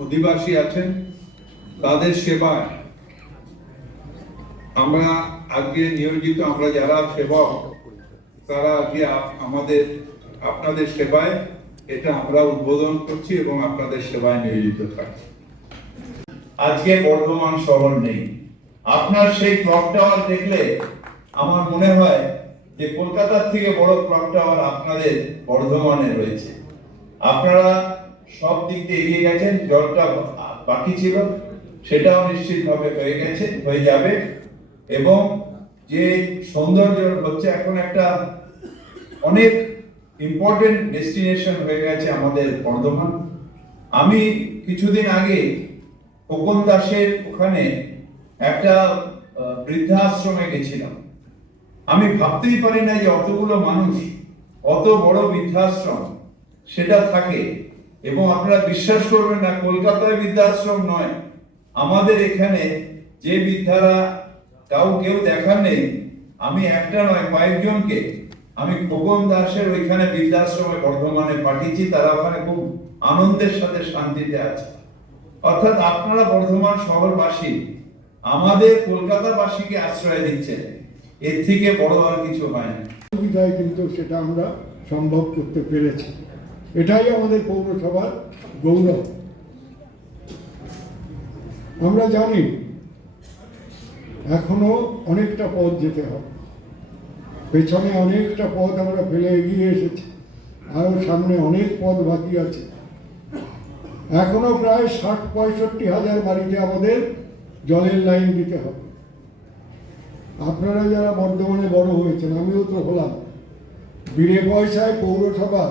অধিবাসী আছেন, তাদের সেবায় আমরা আজকে নিয়োজিত, আমরা যারা সেবক, তারা আজকে আমাদের, আপনাদের সেবায়, এটা আমরা উদ্বোধন করছি এবং আপনাদের সেবায় নিয়োজিত থাকছি। আজকে বর্ধমান শহর নেই। আপনার সেই ক্লক টাওয়ার দেখলে আমার মনে হয় যে কলকাতার থেকে বড় ক্লক টাওয়ার আপনাদের বর্ধমানে রয়েছে। আপনারা সব দিক দিয়ে এগিয়ে গেছেন, জলটা বাকি ছিল, সেটাও নিশ্চিতভাবে হয়ে গেছে, হয়ে যাবে। এবং যে সৌন্দর্য হচ্ছে এখন একটা অনেক ইম্পর্টেন্ট ডেস্টিনেশন হয়ে গেছে আমাদের বর্ধমান। আমি কিছুদিন আগে খোকন দাসের ওখানে একটা বৃদ্ধাশ্রমে গেছিলাম। আমি ভাবতেই পারি না যে অতগুলো মানুষ, অত বড় বৃদ্ধাশ্রম, সেটা থাকে। এবং আপনারা বিশ্বাস করবেন না, কলকাতায় বৃদ্ধাশ্রম নয়। আমাদের এখানে যে বৃদ্ধারা কাউ কেউ দেখার নেই, আমি একটা নয়, কয়েকজনকে। আমি খোকন দাসের ওইখানে বৃদ্ধাশ্রমে বর্ধমানে পাঠিয়েছি, তারা ওখানে খুব আনন্দের সাথে শান্তিতে আছে। অর্থাৎ আপনারা বর্ধমান শহরবাসী, আমাদের কলকাতাবাসীকে আশ্রয় দিচ্ছেন। এর থেকে বড় আর কিছু হয় না। কিন্তু সেটা আমরা সম্ভব করতে পেরেছি। এটাই আমাদের পৌরসভার গৌরব। আমরা জানি এখনও অনেকটা পথ যেতে হবে। পেছনে অনেকটা পথ আমরা ফেলে এগিয়ে এসেছি। আরও সামনে অনেক পথ বাকি আছে। এখনও প্রায় ষাট পঁয়ষট্টি হাজার বাড়িতে আমাদের জলের লাইন দিতে হবে। আপনারা যারা বর্ধমানে বড় হয়েছেন, আমিও তো হলাম। বিনে পয়সায় পৌরসভা